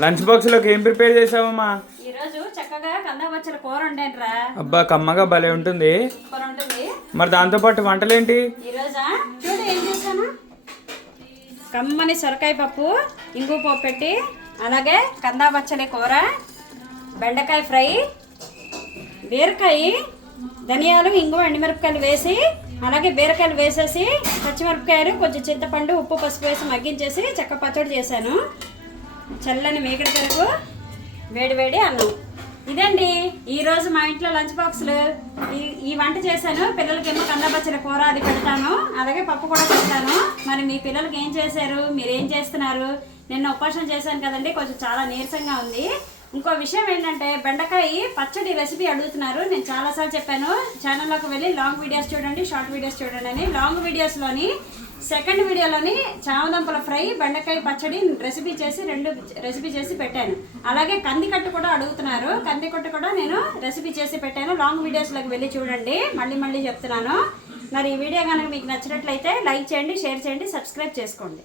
Lunch box లోకి ఏం prepare చేసావమ్మా? ఈ రోజు చక్కగా కందబచ్చల కూర వండానురా. అబ్బా కమ్మగా భలే ఉంటుంది. సూపర్ ఉంటుంది. మరి దాంతో పాటు వంటలేంటి? ఈ రోజా చూడు ఏం చేశాను. కమ్మని సొరకాయ పప్పు, ఇంగు పప్పు పెట్టి, అలాగే కందబచ్చలి కూర, బెండకాయ ఫ్రై, బీరకాయ, ధనియాలు, ఇంగు, ఎండుమిరపకాయలు వేసి, అలాగే బీరకాయలు వేసేసి, పచ్చిమిరపకాయలు, కొంచెం చింతపండు, ఉప్పు, పసుపు వేసి మగ్గించేసి చక్క పచ్చడి చేశాను. చల్లని మేకడి పెరుగు, వేడి వేడి అన్నం. ఇదండి ఈరోజు మా ఇంట్లో లంచ్ బాక్సులు. ఈ వంట చేశాను. పిల్లలకేమో కందబచ్చల కూర అది పెడతాను, అలాగే పప్పు కూడా పెడతాను. మరి మీ పిల్లలకి ఏం చేశారు, మీరేం చేస్తున్నారు? నిన్న ఉపవాసం చేశాను కదండి, కొంచెం చాలా నీరసంగా ఉంది. ఇంకో విషయం ఏంటంటే బెండకాయ పచ్చడి రెసిపీ అడుగుతున్నారు. నేను చాలాసార్లు చెప్పాను, ఛానల్లోకి వెళ్ళి లాంగ్ వీడియోస్ చూడండి, షార్ట్ వీడియోస్ చూడండి అని. లాంగ్ వీడియోస్లోని సెకండ్ వీడియోలోని చామదుంపల ఫ్రై, బెండకాయ పచ్చడి రెండు రెసిపీ చేసి పెట్టాను. అలాగే కందికట్టు కూడా అడుగుతున్నారు. కందికట్టు కూడా నేను రెసిపీ చేసి పెట్టాను. లాంగ్ వీడియోస్లోకి వెళ్ళి చూడండి. మళ్ళీ చెప్తున్నాను. మరి ఈ వీడియో కనుక మీకు నచ్చినట్లయితే లైక్ చేయండి, షేర్ చేయండి, సబ్స్క్రైబ్ చేసుకోండి.